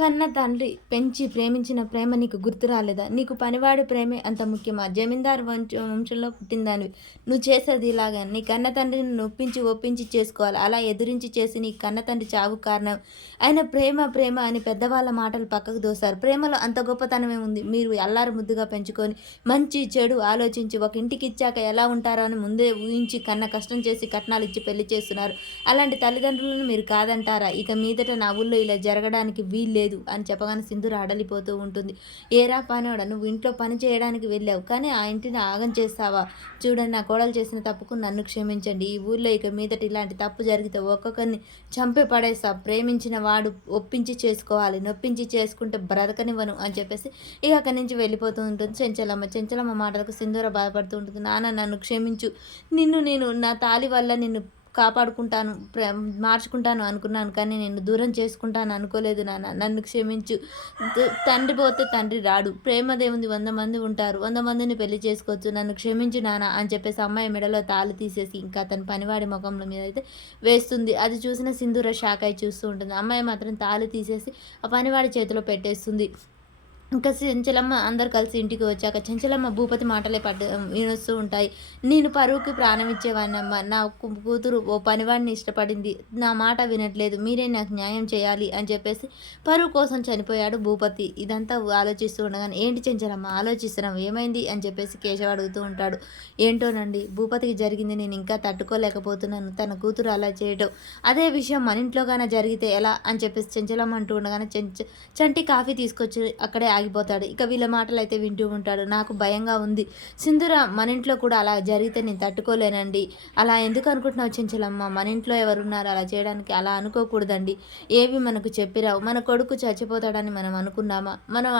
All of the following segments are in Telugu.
కన్న తండ్రి పెంచి ప్రేమించిన ప్రేమ నీకు గుర్తు రాలేదా? నీకు పనివాడి ప్రేమే అంత ముఖ్యమా? జమీందారు వంశ వంశంలో పుట్టిందానివి. నువ్వు చేసేది ఇలాగా. నీ కన్న తండ్రిని నొప్పించి ఒప్పించి చేసుకోవాలి. అలా ఎదురించి చేసి నీ కన్న తండ్రి చావు కారణం. ఆయన ప్రేమ ప్రేమ అని పెద్దవాళ్ళ మాటలు పక్కకు దోశారు. ప్రేమలో అంత గొప్పతనమే ఉంది. మీరు అల్లారు ముద్దుగా పెంచుకొని మంచి చెడు ఆలోచించి ఒక ఇంటికి ఇచ్చాక ఎలా ఉంటారో అని ముందే ఊహించి కన్న కష్టం చేసి కట్నాలు ఇచ్చి పెళ్ళి చేస్తున్నారు. అలాంటి తల్లిదండ్రులను మీరు కాదంటారా? ఇక మీదట నా ఊళ్ళో ఇలా జరగడానికి వీల్లేదు. లేదు అని చెప్పగానే సింధు రాడలిపోతూ ఉంటుంది. ఏరా పనివాడా నువ్వు ఇంట్లో పని చేయడానికి వెళ్ళావు కానీ ఆ ఇంటిని ఆగం చేస్తావా? చూడండి నా కోడలు చేసిన తప్పుకు నన్ను క్షమించండి. ఈ ఊర్లో ఇక మీదట ఇలాంటి తప్పు జరిగితే ఒక్కొక్కరిని చంపి పడేస్తా. ప్రేమించిన వాడు ఒప్పించి చేసుకోవాలి నొప్పించి చేసుకుంటే బ్రతకనివ్వను అని చెప్పేసి ఇక అక్కడి నుంచి వెళ్ళిపోతూ ఉంటుంది. చెంచలమ్మ చెంచలమ్మ మాటలకు సింధూర బాధపడుతూ ఉంటుంది. నాన్న నన్ను క్షమించు. నిన్ను నేను నా తాలి వల్ల నిన్ను కాపాడుకుంటాను మార్చుకుంటాను అనుకున్నాను కానీ నేను దూరం చేసుకుంటాను అనుకోలేదు నాన్న. నన్ను క్షమించు. తండ్రి పోతే తండ్రి రాడు. ప్రేమదేముంది వంద మంది ఉంటారు. వంద మందిని పెళ్ళి చేసుకోవచ్చు. నన్ను క్షమించు నాన్న అని చెప్పేసి అమ్మాయి మెడలో తాళి తీసేసి ఇంకా తన పనివాడి ముఖంలో మీద అయితే వేస్తుంది. అది చూసిన సింధూర షాక్ అయి చూస్తూ ఉంటుంది. అమ్మాయి మాత్రం తాళి తీసేసి ఆ పనివాడి చేతిలో పెట్టేస్తుంది. ఇంకా చెంచలమ్మ అందరు కలిసి ఇంటికి వచ్చాక చెంచలమ్మ భూపతి మాటలే పడ్డ వినొస్తూ ఉంటాయి. నేను పరువుకి ప్రాణం ఇచ్చేవాడినమ్మ. నా కూతురు ఓ పనివాడిని ఇష్టపడింది. నా మాట వినట్లేదు. మీరే నాకు న్యాయం చేయాలి అని చెప్పేసి పరువు కోసం చనిపోయాడు భూపతి. ఇదంతా ఆలోచిస్తూ ఉండగానే ఏంటి చెంచలమ్మ? ఆలోచిస్తున్నాం ఏమైంది? అని చెప్పేసి కేశవ అడుగుతూ ఉంటాడు. ఏంటోనండి? భూపతికి జరిగింది నేను ఇంకా తట్టుకోలేకపోతున్నాను. తన కూతురు అలా చేయటం. అదే విషయం మన ఇంట్లోగానే జరిగితే ఎలా? అని చెప్పేసి చెంచలమ్మ అంటూ ఉండగానే చెంచ చంటి కాఫీ తీసుకొచ్చి అక్కడే ఆగిపోతాడు. ఇక వీళ్ళ మాటలు అయితే వింటూ ఉంటాడు. నాకు భయంగా ఉంది. సింధుర మన ఇంట్లో కూడా అలా జరిగితే నేను తట్టుకోలేనండి. అలా ఎందుకు అనుకుంటున్నావు చెంచలమ్మ? మన ఇంట్లో ఎవరున్నారు? అలా చేయడానికి అలా అనుకోకూడదండి. ఏవి మనకు చెప్పిరావు? మన కొడుకు చచ్చిపోతాడని మనం అనుకున్నామా? మనం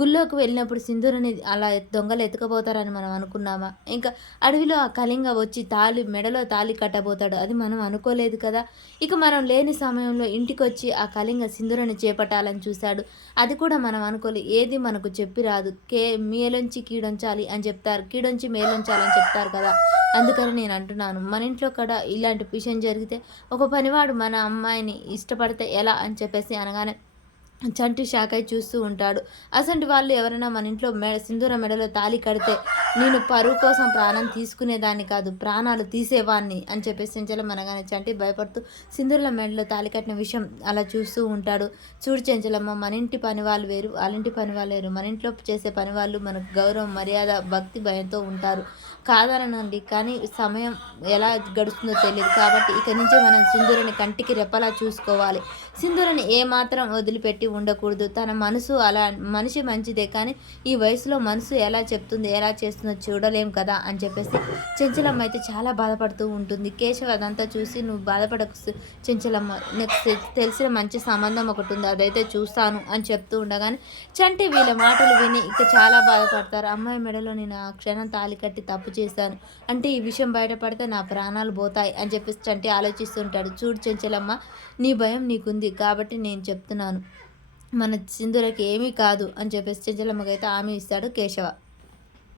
గుళ్ళోకి వెళ్ళినప్పుడు సింధురని అలా దొంగలు ఎత్తుకపోతారని మనం అనుకున్నామా? ఇంకా అడవిలో ఆ కళింగ వచ్చి తాలి మెడలో తాలి కట్టబోతాడు. అది మనం అనుకోలేదు కదా? ఇక మనం లేని సమయంలో ఇంటికొచ్చి ఆ కళింగ సింధురని చేపట్టాలని చూశాడు. అది కూడా మనం అనుకోలే. ఏది మనకు చెప్పి రాదు. కే మేలొంచి కీడొంచాలి అని చెప్తారు. కీడొంచి మేలొంచాలని చెప్తారు కదా. అందుకని నేను అంటున్నాను. మన ఇంట్లో కూడా ఇలాంటి విషయం జరిగితే ఒక పనివాడు మన అమ్మాయిని ఇష్టపడితే ఎలా అని చెప్పేసి అనగానే చంటి శాఖై చూస్తూ ఉంటాడు. అసంటి వాళ్ళు ఎవరైనా మన ఇంట్లో మె సింధూర మెడలో తాలి కడితే నేను పరువు కోసం ప్రాణం తీసుకునేదాన్ని కాదు ప్రాణాలు తీసేవాన్ని అని చెప్పేసి చెంచలం అనగానే చంటి భయపడుతూ సింధూర్ల మెడలో తాలి కట్టిన విషయం అలా చూస్తూ ఉంటాడు. చూడు చెంచలమ్మ మన ఇంటి పని వాళ్ళు వేరు వాళ్ళింటి పని వాళ్ళు వేరు. మన ఇంట్లో చేసే పని వాళ్ళు మనకు గౌరవం మర్యాద భక్తి భయంతో ఉంటారు. కాదనండి కానీ సమయం ఎలా గడుస్తుందో తెలియదు. కాబట్టి ఇక నుంచి మనం సింధూరని కంటికి రెప్పలా చూసుకోవాలి. సింధూరని ఏమాత్రం వదిలిపెట్టి ఉండకూడదు. తన మనసు అలా మనిషి మంచిదే కానీ ఈ వయసులో మనసు ఎలా చెప్తుంది ఎలా చేస్తుంది చూడలేం కదా అని చెప్పేసి చెంచలమ్మ అయితే చాలా బాధపడుతూ ఉంటుంది. కేశవ్ అదంతా చూసి నువ్వు బాధపడకు చెంచలమ్మ. నెక్స్ట్ తెలిసిన మంచి సంబంధం ఒకటి ఉంది అదైతే చూస్తాను అని చెప్తూ ఉండగానే చంటి వీళ్ళ మాటలు విని ఇక చాలా బాధపడతారు. అమ్మాయి మెడలో నేను ఆ క్షణం తాలి కట్టి తప్పు చేశాను. అంటే ఈ విషయం బయటపడితే నా ప్రాణాలు పోతాయి అని చెప్పేసి చంటి ఆలోచిస్తుంటాడు. చూడు చెంచలమ్మ నీ భయం నీకుంది కాబట్టి నేను చెప్తున్నాను. మన సింధురకి ఏమీ కాదు అని చెప్పేసి చెంచలమ్మకైతే హామీ ఇస్తాడు కేశవ.